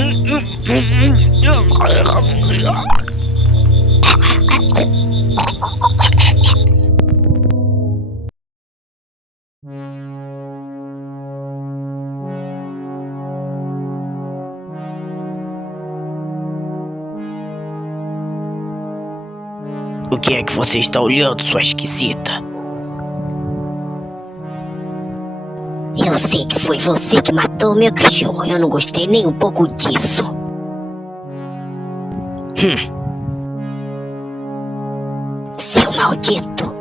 O que é que você está olhando, sua esquisita? Eu sei que foi você que matou meu cachorro. Eu não gostei nem um pouco disso. Seu maldito.